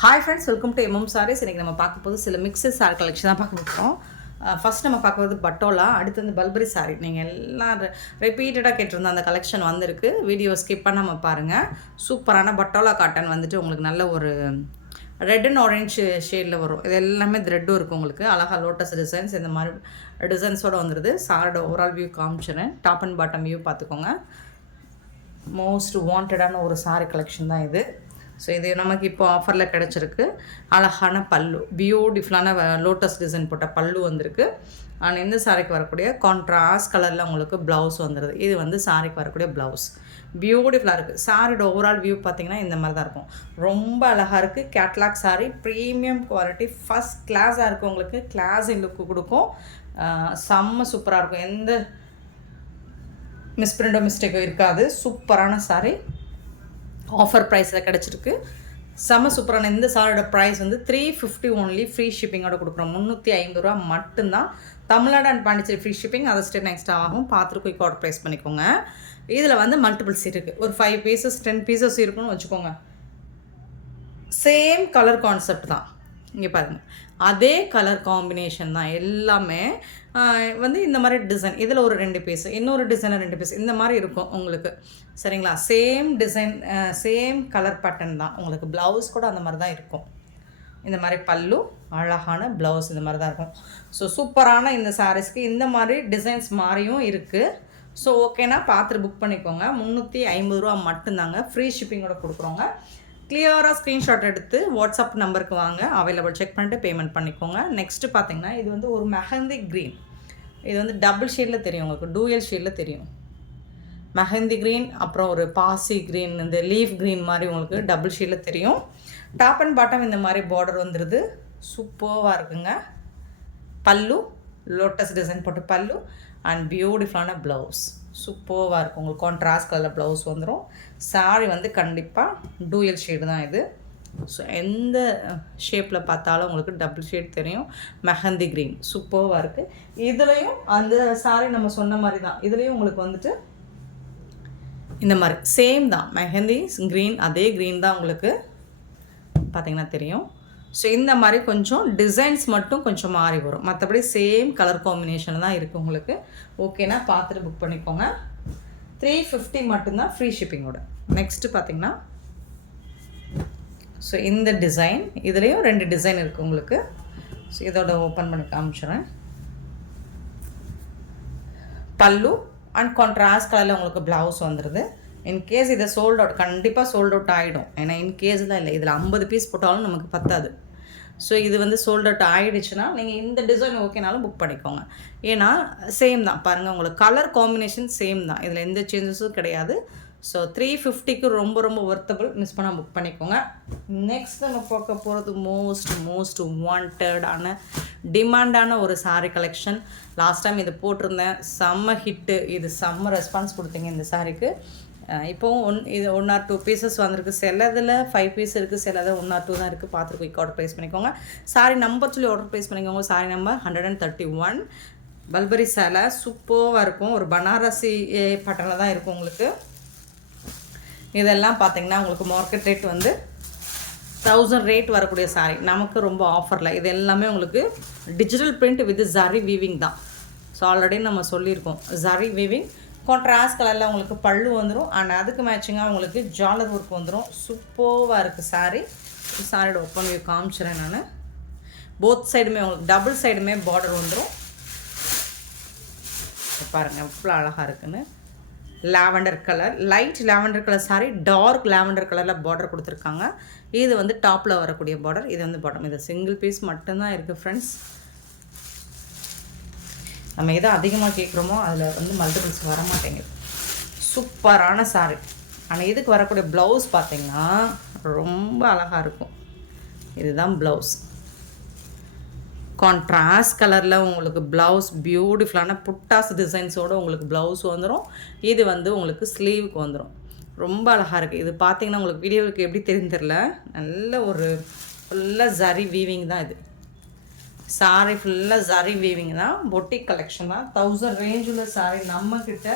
Hi friends, welcome to MM sarees. இன்றைக்கி நம்ம பார்க்க போது சில மிக்சட் சாரி கலெக்ஷன் தான் பார்க்க போகிறோம். ஃபஸ்ட் நம்ம பார்க்குறது பட்டோலா, அடுத்து வந்து பல்பரி சாரி. நீங்கள் எல்லாம் ரிப்பீட்டடாக கேட்டிருந்த அந்த கலெக்ஷன் வந்திருக்கு. வீடியோ ஸ்கிப் பண்ணாமல் பாருங்கள். சூப்பரான பட்டோலா காட்டன் வந்துட்டு உங்களுக்கு நல்ல ஒரு ரெட் அண்ட் ஆரஞ்சு ஷேடில் வரும். இது எல்லாமே த்ரெட்டும் இருக்கும் உங்களுக்கு. அழகாக லோட்டஸ் டிசைன்ஸ் இந்த மாதிரி டிசைன்ஸோடு வந்துடுது. சாரோட ஓவரால் வியூ காமிச்சிடுறேன். டாப் அண்ட் பாட்டம் வியூ பார்த்துக்கோங்க. மோஸ்ட் வாண்டடான ஒரு சாரி கலெக்ஷன் தான் இது. ஸோ இது நமக்கு இப்போ ஆஃபரில் கிடச்சிருக்கு. அழகான பல்லு, பியூட்டிஃபுல்லான லோட்டஸ் டிசைன் போட்ட பல்லு வந்திருக்கு. அண்ட் இந்த சாரிக்கு வரக்கூடிய கான்ட்ராஸ்ட் கலரில் உங்களுக்கு ப்ளவுஸ் வந்துடுது. இது வந்து சாரிக்கு வரக்கூடிய ப்ளவுஸ் பியூட்டிஃபுல்லாக இருக்குது. சாரியோட ஓவரால் வியூ பார்த்திங்கன்னா இந்த மாதிரி தான் இருக்கும். ரொம்ப அழகாக இருக்குது. Catalogue sari, premium quality, first கிளாஸாக இருக்குது. உங்களுக்கு கிளாஸ் லுக்கு கொடுக்கும். செம்ம சூப்பராக இருக்கும். எந்த மிஸ்பிரிண்டோ மிஸ்டேக்கோ இருக்காது. சூப்பரான சாரி ஆஃபர் ப்ரைஸில் கிடச்சிருக்கு. செம்ம சூப்பரான இந்த சாரியோட ப்ரைஸ் வந்து 350 ஒன்லி. ஃப்ரீ ஷிப்பிங்கோட கொடுக்குறோம். 350 ரூபா மட்டும்தான். Tamil Nadu and Pondicherry free shipping, அதை ஸ்டேட் எக்ஸ்ட்ரா ஆகும். பார்த்துட்டு குயிக் ஆர்டர் ப்ரைஸ் பண்ணிக்கோங்க. இதில் வந்து மல்டிபிள்ஸ் இருக்குது. ஒரு 5 பீசஸ் 10 பீசஸ் இருக்குன்னு வச்சுக்கோங்க. சேம் கலர் கான்செப்ட் தான். இங்கே பாருங்கள், அதே கலர் காம்பினேஷன் தான் எல்லாமே. வந்து இந்த மாதிரி டிசைன், இதில் ஒரு 2 பீஸ், இன்னொரு டிசைனில் 2 பீஸ், இந்த மாதிரி இருக்கும் உங்களுக்கு. சரிங்களா? Same design, same colour pattern தான் உங்களுக்கு. ப்ளவுஸ் கூட அந்த மாதிரி தான் இருக்கும். இந்த மாதிரி பல்லு, அழகான ப்ளவுஸ் இந்த மாதிரி தான் இருக்கும். ஸோ சூப்பரான இந்த சாரீஸ்க்கு இந்த மாதிரி டிசைன்ஸ் மாதிரியும் இருக்குது. ஸோ ஓகேனா பார்த்துட்டு புக் பண்ணிக்கோங்க. 350 ரூபா மட்டும்தாங்க. ஃப்ரீ ஷிப்பிங்கோட கொடுக்குறோங்க. கிளியராக ஸ்க்ரீன்ஷாட் எடுத்து வாட்ஸ்அப் நம்பருக்கு வாங்க. அவைலபிள் செக் பண்ணிட்டு பேமெண்ட் பண்ணிக்கோங்க. நெக்ஸ்ட்டு பார்த்தீங்கன்னா இது வந்து ஒரு மெஹந்தி க்ரீன். இது வந்து டபுள் ஷேடில் தெரியும் உங்களுக்கு, டூயல் ஷேடில் தெரியும். மெஹந்தி க்ரீன், அப்புறம் ஒரு பாசி க்ரீன், இந்த லீஃப் க்ரீன் மாதிரி உங்களுக்கு டபுள் ஷேடில் தெரியும். டாப் அண்ட் பாட்டம் இந்த மாதிரி பார்டர் வந்துடுது. சூப்பராக இருக்குங்க. பல்லு, லோட்டஸ் டிசைன் போட்டு பல்லு அண்ட் பியூட்டிஃபுல்லான ப்ளவுஸ். சூப்பராக இருக்கும் உங்களுக்கு. கான்ட்ராஸ்ட் கலரில் ப்ளவுஸ் வந்துடும். சாரி வந்து கண்டிப்பாக டூயல் ஷேடு தான் இது. ஸோ எந்த ஷேப்பில் பார்த்தாலும் உங்களுக்கு டபுள் ஷேட் தெரியும். மெஹந்தி க்ரீன் சூப்பராக இருக்குது. இதுலேயும் அந்த சாரி நம்ம சொன்ன மாதிரி தான். இதுலேயும் உங்களுக்கு வந்துட்டு இந்த மாதிரி சேம் தான். மெஹந்தி க்ரீன், அதே க்ரீன் தான் உங்களுக்கு பார்த்திங்கன்னா தெரியும். ஸோ இந்த மாதிரி கொஞ்சம் டிசைன்ஸ் மட்டும் கொஞ்சம் மாறி வரும். மற்றபடி சேம் கலர் காம்பினேஷன் தான் இருக்குது உங்களுக்கு. ஓகேனா பார்த்துட்டு புக் பண்ணிக்கோங்க. 350 மட்டும்தான் ஃப்ரீ ஷிப்பிங்கோட. நெக்ஸ்ட்டு பார்த்திங்கன்னா ஸோ இந்த டிசைன், இதுலேயும் 2 டிசைன் இருக்குது உங்களுக்கு. ஸோ இதோட ஓப்பன் பண்ணி காமிச்சிடுறேன். பல்லு அண்ட் கான்ட்ராஸ்ட் கலரில் உங்களுக்கு ப்ளவுஸ் வந்துடுது. இன்கேஸ் இதை சோல்ட் அவுட், கண்டிப்பாக சோல்ட் அவுட் ஆகிடும். ஏன்னா இன்கேஸ் தான் இல்லை, இதில் 50 பீஸ் போட்டாலும் நமக்கு பத்தாது. ஸோ இது வந்து சோல்ட் அவுட் ஆகிடுச்சுன்னா நீங்கள் இந்த டிசைன் ஓகேனாலும் புக் பண்ணிக்கோங்க. ஏன்னா சேம் தான் பாருங்கள், உங்களுக்கு கலர் காம்பினேஷன் சேம் தான். இதில் எந்த சேஞ்சஸும் கிடையாது. ஸோ 350க்கு ரொம்ப ரொம்ப ஒர்த்தபிள். மிஸ் பண்ணால் புக் பண்ணிக்கோங்க. நெக்ஸ்ட் நம்ம பார்க்க போகிறது மோஸ்ட் வாண்டடான டிமாண்டான ஒரு சாரீ கலெக்ஷன். லாஸ்ட் டைம் இது போட்டிருந்தேன், செம்ம ஹிட்டு. இது செம்ம ரெஸ்பான்ஸ் கொடுத்தீங்க இந்த சாரீக்கு. இப்போவும் இது 1 or 2 பீசஸ் வந்திருக்கு. சிலதில் 5 பீஸ் இருக்குது, சிலதில் 1 or 2 தான் இருக்குது. பார்த்துட்டு குயிக் ஆர்டர் ப்ளேஸ் பண்ணிக்கோங்க. சாரி நம்பர் சொல்லி ஆர்டர் ப்ளேஸ் பண்ணிக்கோங்க. Sorry number 131. பல்பரி சேலை சூப்பராக இருக்கும். ஒரு பனாரசி பட்டனில் தான் இருக்கும் உங்களுக்கு. இதெல்லாம் பார்த்திங்கன்னா உங்களுக்கு மார்க்கெட் ரேட் வந்து 1000 ரேட் வரக்கூடிய சாரி. நமக்கு ரொம்ப ஆஃபரில் இது எல்லாமே உங்களுக்கு digital print with zari weaving தான். ஸோ ஆல்ரெடி நம்ம சொல்லியிருக்கோம். ஜரி வீவிங், கான்ட்ராஸ்ட் கலரில் உங்களுக்கு பல்லு வந்துடும். அண்ட் அதுக்கு மேட்சிங்காக உங்களுக்கு ஜாலர் ஒர்க் வந்துடும். சூப்பராக இருக்குது சாரி. சாரியோட ஓப்பன் வியூ காமிச்சிடுறேன் நான். போத் சைடுமே உங்களுக்கு டபுள் சைடுமே பார்டர் வந்துடும். பாருங்கள் எவ்வளோ அழகாக இருக்குன்னு. Lavender colour, light lavender colour sari, dark lavender கலரில் பார்டர் கொடுத்துருக்காங்க. இது வந்து டாப்பில் வரக்கூடிய பார்டர், இது வந்து பாட்டம். இது சிங்கிள் பீஸ் மட்டும்தான் இருக்குது ஃப்ரெண்ட்ஸ். நம்ம எதை அதிகமாக கேட்குறோமோ அதில் வந்து மல்டிபிள்ஸ் வர மாட்டேங்குது. சூப்பரான சாரி. ஆனால் இதுக்கு வரக்கூடிய ப்ளவுஸ் பார்த்திங்கன்னா ரொம்ப அழகாக இருக்கும். இதுதான் ப்ளவுஸ். கான்ட்ராஸ்ட் கலரில் உங்களுக்கு ப்ளவுஸ், பியூட்டிஃபுல்லான புட்டாஸ் டிசைன்ஸோடு உங்களுக்கு ப்ளவுஸ் வந்துடும். இது வந்து உங்களுக்கு ஸ்லீவுக்கு வந்துடும். ரொம்ப அழகாக இருக்குது. இது பார்த்திங்கன்னா உங்களுக்கு வீடியோவுக்கு எப்படி தெரியும் தெரில, நல்ல ஒரு ஃபுல்லாக ஜரி வீவிங் தான் இது. சாரி ஃபுல்லாக ஜரி வீவிங் தான். பொட்டிக் கலெக்ஷன் தான். 1000 ரேஞ்சில் சாரி நம்மக்கிட்ட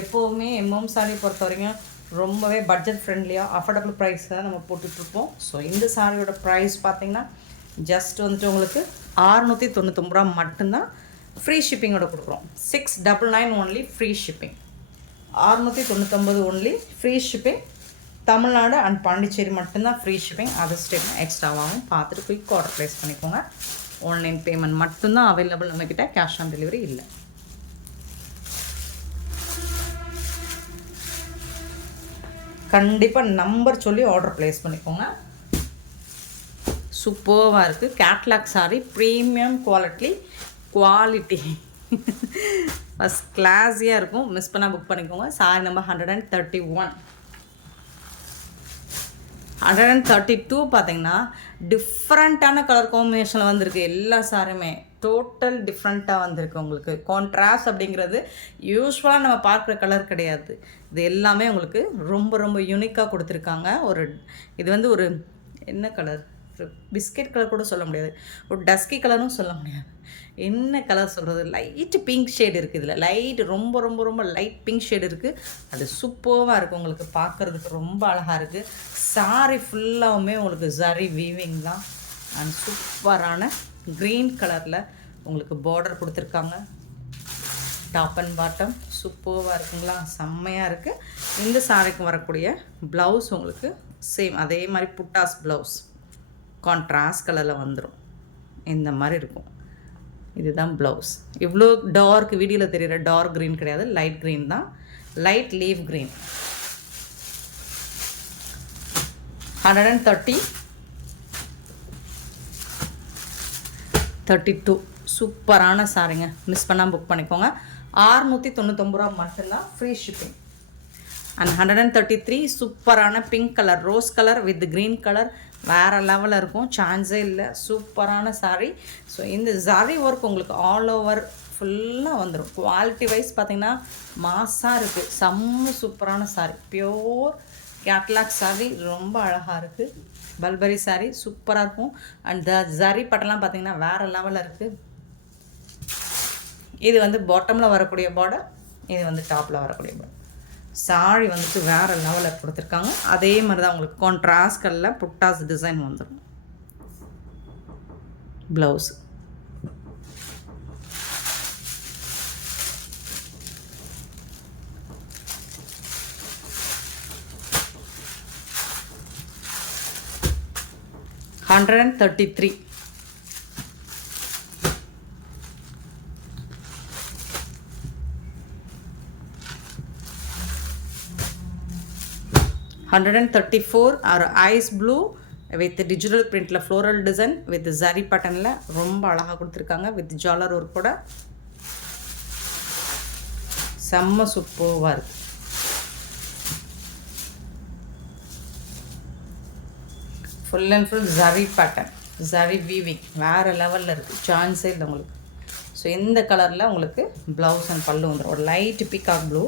எப்போவுமே எம்எம் சாரி பொறுத்த வரைக்கும் ரொம்பவே பட்ஜெட் ஃப்ரெண்ட்லியாக அஃபோர்டபுள் ப்ரைஸில் தான் நம்ம போட்டுட்ருப்போம். ஸோ இந்த சாரியோட ப்ரைஸ் பார்த்திங்கன்னா ஜஸ்ட் வந்துட்டு உங்களுக்கு 699 ரூபா மட்டும்தான். ஃப்ரீ ஷிப்பிங்கோட கொடுக்குறோம். 699 only free shipping. 699 only free shipping. Tamil Nadu and Pondicherry மட்டும்தான் ஃப்ரீ ஷிப்பிங். அதர் ஸ்டேட்னா எக்ஸ்ட்ராவாகவும் பார்த்துட்டு குயிக் ஆர்டர் ப்ளேஸ் பண்ணிக்கோங்க. ஆன்லைன் பேமெண்ட் மட்டும்தான் அவைலபிள் நம்மக்கிட்ட, கேஷ் ஆன் டெலிவரி இல்லை. கண்டிப்பாக நம்பர் சொல்லி ஆர்டர் ப்ளேஸ் பண்ணிக்கோங்க. சூப்பராக இருக்குது. Catalogue sari, premium quality first கிளாஸியாக இருக்கும். மிஸ் பண்ணால் புக் பண்ணிக்கோங்க. Sorry number 131. 132 பார்த்திங்கன்னா டிஃப்ரெண்ட்டான கலர் காம்பினேஷனில் வந்திருக்கு. எல்லா சாரியுமே டோட்டல் டிஃப்ரெண்ட்டாக வந்திருக்கு. உங்களுக்கு கான்ட்ராஸ்ட் அப்படிங்கிறது யூஸ்வலாக நம்ம பார்க்குற கலர் கிடையாது. இது எல்லாமே உங்களுக்கு ரொம்ப ரொம்ப யூனிக்காக கொடுத்துருக்காங்க. இது வந்து ஒரு என்ன கலர், பிஸ்கெட் கலர் கூட சொல்ல முடியாது, ஒரு டஸ்கி கலரும் சொல்ல முடியாது. என்ன கலர் சொல்கிறது, லைட்டு பிங்க் ஷேடு இருக்குது. இதில் லைட்டு ரொம்ப ரொம்ப ரொம்ப லைட் பிங்க் ஷேடு இருக்குது. அது சூப்பராக இருக்குது. உங்களுக்கு பார்க்குறதுக்கு ரொம்ப அழகாக இருக்குது. சாரி ஃபுல்லாகவுமே உங்களுக்கு ஜரி வீவிங் தான். அண்ட் சூப்பரான க்ரீன் கலரில் உங்களுக்கு பார்டர் கொடுத்துருக்காங்க. டாப் அண்ட் பாட்டம் சூப்பராக இருக்குங்களா, செம்மையாக இருக்குது. இந்த சாரிக்கு வரக்கூடிய ப்ளவுஸ் உங்களுக்கு சேம் அதே மாதிரி புட்டாஸ் ப்ளவுஸ் கான்ட்ராஸ்ட் கலரில் வந்துடும். இந்த மாதிரி இருக்கும். இதுதான் ப்ளவுஸ். இவ்வளோ டார்க் வீடியோவில் தெரிகிற டார்க் க்ரீன் கிடையாது, லைட் க்ரீன் தான். Light leave green. 132 சூப்பரான சாரிங்க. மிஸ் பண்ணாமல் புக் பண்ணிக்கோங்க. 699 ரூபா மட்டும்தான் ஃப்ரீ ஷிப்பிங். அண்ட் 133 சூப்பரான pink colour, rose colour with green colour, வேறு லெவலில் இருக்கும். சான்ஸே இல்லை. சூப்பரான சாரீ. ஸோ இந்த சாரீ ஒர்க் உங்களுக்கு ஆல் ஓவர் ஃபுல்லாக வந்துடும். குவாலிட்டி வைஸ் பார்த்திங்கன்னா மாஸாக இருக்குது. செம்ம சூப்பரான சாரீ. Pure catalogue sari. ரொம்ப அழகாக இருக்குது. பல்பரி சாரீ சூப்பராக இருக்கும். அண்ட் ஜரி பட்டெல்லாம் பார்த்திங்கன்னா வேறு லெவலில் இருக்குது. இது வந்து பாட்டமில் வரக்கூடிய பார்டர், இது வந்து டாப்பில் வரக்கூடிய பார்டர். சாரி வந்துட்டு வேறு லெவலில் கொடுத்துருக்காங்க. அதே மாதிரி தான் உங்களுக்கு கான்ட்ராஸ்ட் கலரில் புட்டாஸ் டிசைன் வந்துடும். Blouse $133. 134 or ice blue with digital printல floral design with zari patternல ரொம்ப அழகாக கொடுத்துருக்காங்க. வித் ஜாலர் ஒர்க் கூட செம்ம சூப்பராக இருக்குது. Full and full zari pattern, zari weaving வேறு லெவலில் இருக்குது. சான்ஸே இல்லை உங்களுக்கு. ஸோ இந்த கலரில் உங்களுக்கு ப்ளவுஸ் அண்ட் பல்லு வந்துடும். ஒரு லைட் பீகாக் ப்ளூ.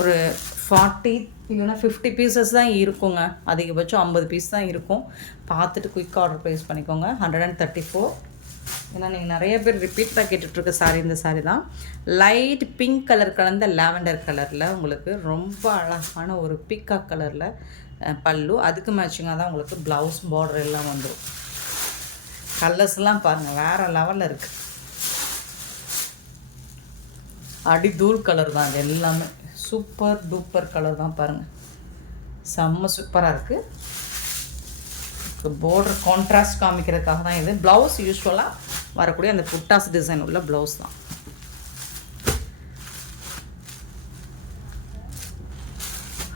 ஒரு 40 இல்லைன்னா 50 பீசஸ் தான் இருக்குங்க. அதிகபட்சம் 50 பீஸ் தான் இருக்கும். பார்த்துட்டு குயிக் ஆர்டர் ப்ளேஸ் பண்ணிக்கோங்க. 134. ஏன்னா நீங்கள் நிறைய பேர் ரிப்பீட்டாக கேட்டுட்ருக்க சாரி இந்த சாரி தான். லைட் பிங்க் கலர் கலந்த லாவெண்டர் கலரில் உங்களுக்கு ரொம்ப அழகான ஒரு பீகாக் கலரில் பல்லு, அதுக்கு மேட்சிங்காக தான் உங்களுக்கு ப்ளவுஸ் பார்டர் எல்லாம் வந்துடும். கலர்ஸ்லாம் பாருங்கள் வேறு லெவலில் இருக்குது. அடிதூள் கலர் தான் அது எல்லாமே. சூப்பர் டூப்பர் கலர் தான் பாருங்கள். செம்ம சூப்பராக இருக்குது. பார்டர் கான்ட்ராஸ்ட் காமிக்கிறதுக்காக தான் இது. ப்ளவுஸ் யூஸ்வலாக வரக்கூடிய அந்த புட்டாஸ் டிசைன் உள்ள ப்ளவுஸ் தான்.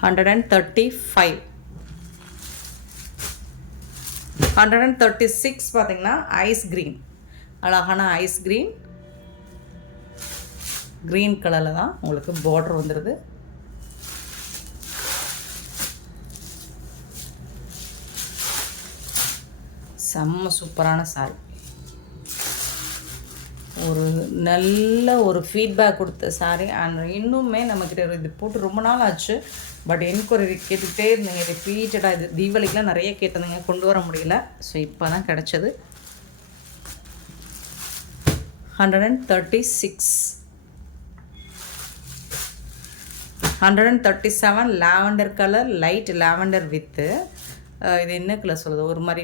$135. 136 பார்த்தீங்கன்னா ஐஸ் க்ரீன், அழகான ஐஸ் க்ரீன் கலரில் தான் உங்களுக்கு பார்டர் வந்துடுது. செம்ம சூப்பரான சாரி. ஒரு நல்ல ஒரு ஃபீட்பேக் கொடுத்த சாரீ. அண்ட் இன்னுமே நம்மக்கிட்ட இது போட்டு ரொம்ப நாள் ஆச்சு. பட் என்கொயரி கேட்டுகிட்டே இருந்தீங்க ரிப்பீட்டடாக. இது தீபாவளிக்கெலாம் நிறைய கேட்டிருந்தீங்க, கொண்டு வர முடியல. ஸோ இப்போ தான் கிடச்சது. 136 137 lavender colour, light lavender with இது என்ன கலர் சொல்லுது, ஒரு மாதிரி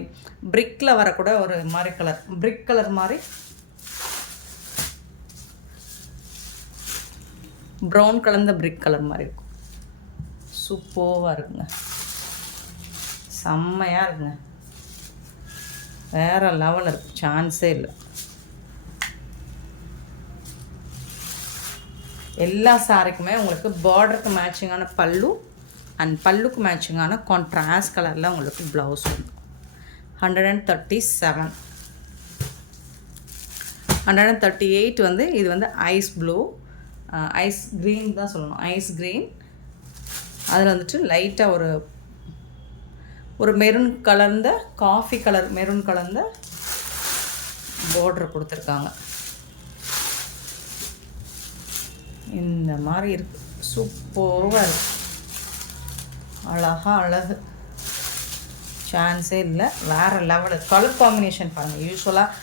பிரிக்கில் வரக்கூட ஒரு மாதிரி கலர், பிரிக் கலர் மாதிரி ப்ரௌன் கலந்த பிரிக் கலர் மாதிரி இருக்கும். சூப்பராக இருக்குங்க, செம்மையாக இருக்குங்க, வேறு லெவலில் இருக்குது, சான்ஸே இல்லை. எல்லா சாரிக்குமே உங்களுக்கு பார்டருக்கு மேட்சிங்கான பல்லு அண்ட் பல்லுக்கு மேட்சிங்கான கான்ட்ராஸ்ட் கலரில் உங்களுக்கு ப்ளவுஸ் வந்து 137. 138 வந்து இது வந்து ஐஸ் ப்ளூ, ஐஸ் க்ரீன் தான் சொல்லணும், ஐஸ் க்ரீன். அதில் வந்துட்டு லைட்டாக ஒரு மெரூன் கலர்ந்த காஃபி கலர் மெரூன் கலர்ந்த பார்டர் கொடுத்துருக்காங்க. இந்த மாதிரி இருக்குது, சூப்பராக இருக்குது, அழகு, சான்ஸே இல்லை, வேறு லெவலில். கலர் காம்பினேஷன் பாருங்கள். யூஸ்வலாக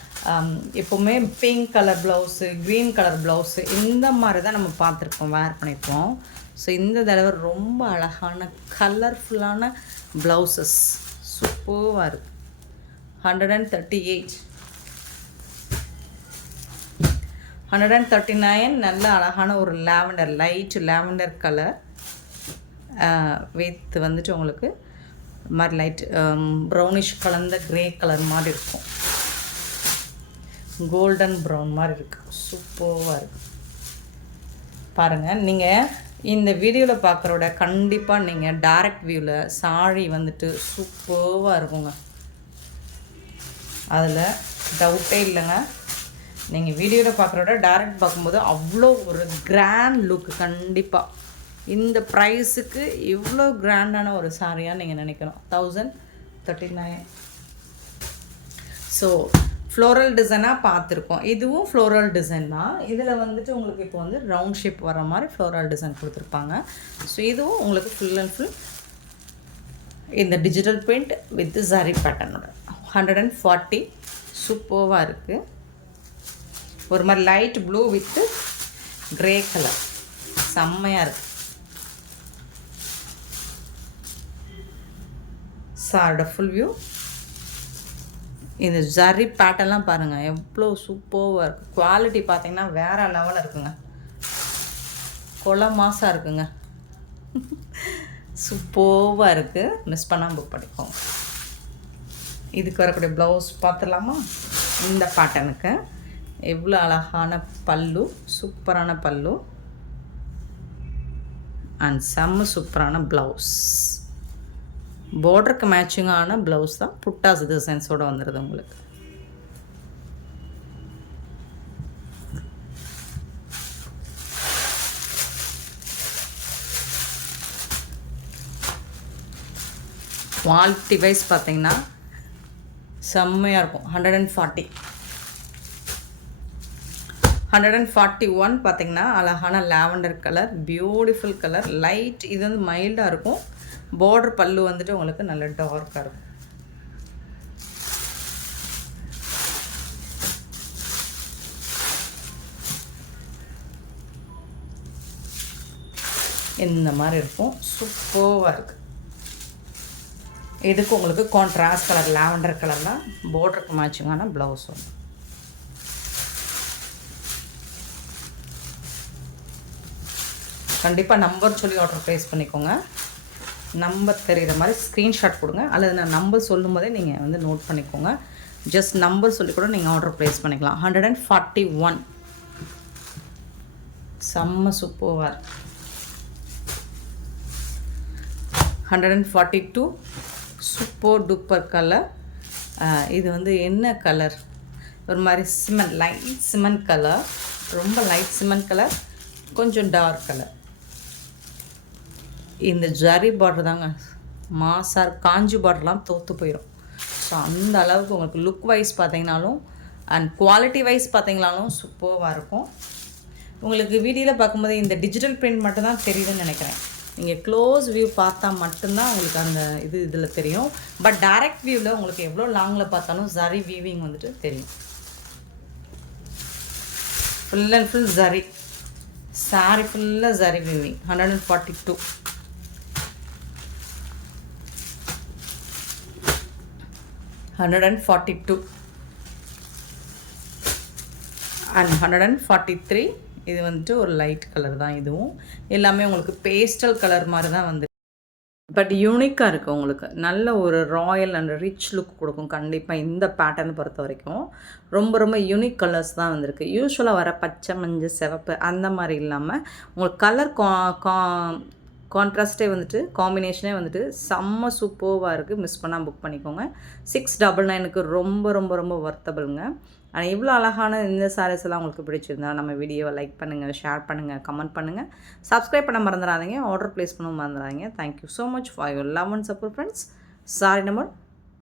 எப்போவுமே pink colour blouse, green colour blouse இந்த மாதிரி தான் நம்ம பார்த்துருப்போம், வேர் பண்ணியிருப்போம். ஸோ இந்த தடவை ரொம்ப அழகான கலர்ஃபுல்லான ப்ளவுசஸ் சூப்பராக இருக்குது. 138. 139 நல்ல அழகான ஒரு lavender, light lavender colour with வந்துட்டு உங்களுக்கு மாதிரி லைட் ப்ரௌனிஷ் கலந்த க்ரே கலர் மாதிரி இருக்கும், கோல்டன் ப்ரௌன் மாதிரி இருக்குது, சூப்பராக இருக்குது. பாருங்கள், நீங்கள் இந்த வீடியோவில் பார்க்குறோட கண்டிப்பாக நீங்கள் டைரக்ட் வியூவில் சாரி வந்துட்டு சூப்பராக இருக்குங்க, அதில் டவுட்டே இல்லைங்க. நீங்கள் வீடியோவில் பார்க்குறோட டைரக்ட் பார்க்கும்போது அவ்வளோ ஒரு கிராண்ட் லுக். கண்டிப்பாக இந்த ப்ரைஸுக்கு இவ்வளோ கிராண்டான ஒரு சாரியாக நீங்கள் நினைக்கணும். 1039. ஸோ ஃப்ளோரல் டிசைனாக பார்த்துருக்கோம், இதுவும் ஃப்ளோரல் டிசைன் தான். இதில் வந்துட்டு உங்களுக்கு இப்போ வந்து ரவுண்ட் ஷேப் வர மாதிரி ஃப்ளோரல் டிசைன் கொடுத்துருப்பாங்க. ஸோ இதுவும் உங்களுக்கு ஃபுல் அண்ட் ஃபுல் இந்த டிஜிட்டல் பிரிண்ட் வித் சாரி பேட்டர்னோட 140. சூப்பராக இருக்குது, ஒரு மாதிரி light blue with grey colour, செம்மையாக இருக்குது. சாரோட ஃபுல் வியூ. இந்த ஜரி பேட்டர்ன்லாம் பாருங்கள் எவ்வளோ சூப்பராக இருக்குது. குவாலிட்டி பார்த்திங்கன்னா வேறு லெவலில் இருக்குங்க, கொலை மாசாக இருக்குங்க, சூப்பராக இருக்குது. மிஸ் பண்ணாமல் புக் பண்ணிக்கோங்க. இதுக்கு வரக்கூடிய ப்ளவுஸ் பார்த்துடலாமா? இந்த பேட்டர்னுக்கு எவ்வளோ அழகான பல்லு, சூப்பரான பல்லு அண்ட் செம்ம சூப்பரான ப்ளவுஸ். பார்டருக்கு மேட்சிங்கான ப்ளவுஸ் தான், புட்டாஸ் டிசைன்ஸோடு வந்துடுது உங்களுக்கு. குவாலிட்டி வைஸ் பார்த்திங்கன்னா செம்மையாக இருக்கும். 140. 141 பார்த்திங்கன்னா அழகான lavender colour, beautiful colour, light. இது வந்து மைல்டாக இருக்கும். பார்டர் பல்லு வந்துட்டு உங்களுக்கு நல்ல டார்க்காக இருக்கும். இந்த மாதிரி இருக்கும், சூப்பராக இருக்குது. இதுக்கு உங்களுக்கு கான்ட்ராஸ்ட் கலர் லாவெண்டர் கலர் தான் பார்டருக்கு மேட்சிங்கான ப்ளவுஸ் வரும். கண்டிப்பாக நம்பர் சொல்லி ஆர்டர் ப்ளேஸ் பண்ணிக்கோங்க. நம்பர் தெரிகிற மாதிரி ஸ்க்ரீன்ஷாட் கொடுங்க, அல்லது நான் நம்பர் சொல்லும் போதே நீங்கள் வந்து நோட் பண்ணிக்கோங்க. ஜஸ்ட் நம்பர் சொல்லி கூட நீங்கள் ஆர்டர் ப்ளேஸ் பண்ணிக்கலாம். 141 செம்ம சூப்பராக. 142 சூப்பர் டூப்பர் கலர். இது வந்து என்ன கலர், ஒரு மாதிரி சிமெண்ட், லைட் சிமெண்ட் கலர், ரொம்ப லைட் சிமெண்ட் கலர், கொஞ்சம் டார்க் கலர். இந்த ஜரி பார்டர் தாங்க மாசார், காஞ்சி பார்டர்லாம் தோற்று போயிடும். ஸோ அந்த அளவுக்கு உங்களுக்கு லுக் வைஸ் பார்த்தீங்கனாலும் அண்ட் குவாலிட்டி வைஸ் பார்த்தீங்களாலும் சூப்பராக இருக்கும். உங்களுக்கு வீடியோவில் பார்க்கும்போது இந்த டிஜிட்டல் பிரிண்ட் மட்டும்தான் தெரியுதுன்னு நினைக்கிறேன். நீங்கள் க்ளோஸ் வியூ பார்த்தா மட்டும்தான் உங்களுக்கு அந்த இதில் தெரியும். பட் டைரக்ட் வியூவில் உங்களுக்கு எவ்வளோ லாங்கில் பார்த்தாலும் ஜரி வீவிங் வந்துட்டு தெரியும். Full and full zari sorry ஃபுல்லாக ஜரி வீவிங். 142 142 அண்ட் 143. இது வந்துட்டு ஒரு லைட் கலர் தான். இதுவும் எல்லாமே உங்களுக்கு பேஸ்டல் கலர் மாதிரி தான் வந்து, பட் யூனிக்காக இருக்குது. உங்களுக்கு நல்ல ஒரு ராயல் அண்ட் ரிச் லுக் கொடுக்கும் கண்டிப்பாக. இந்த பேட்டர்ன் பொறுத்த வரைக்கும் ரொம்ப ரொம்ப யூனிக் கலர்ஸ் தான் வந்திருக்கு. யூஸ்வலாக வர பச்சை மஞ்சள் சிவப்பு அந்த மாதிரி இல்லாமல் உங்களுக்கு கலர் கான்ட்ராஸ்டே வந்துட்டு காம்பினேஷனே வந்துட்டு செம்ம சூப்பராக இருக்குது. மிஸ் பண்ணால் புக் பண்ணிக்கோங்க. 699க்கு ரொம்ப ரொம்ப ரொம்ப ஒர்த்தபிளுங்க. ஆனால் இவ்வளோ அழகான இந்த சாரீஸ் எல்லாம் உங்களுக்கு பிடிச்சிருந்தா நம்ம வீடியோவை லைக் பண்ணுங்கள், ஷேர் பண்ணுங்கள், கமெண்ட் பண்ணுங்கள், சப்ஸ்கிரைப் பண்ண மறந்துடாதீங்க, ஆர்டர் ப்ளேஸ் பண்ண மறந்துடாதீங்க. Thank you so much for your love and support friends. Sorry number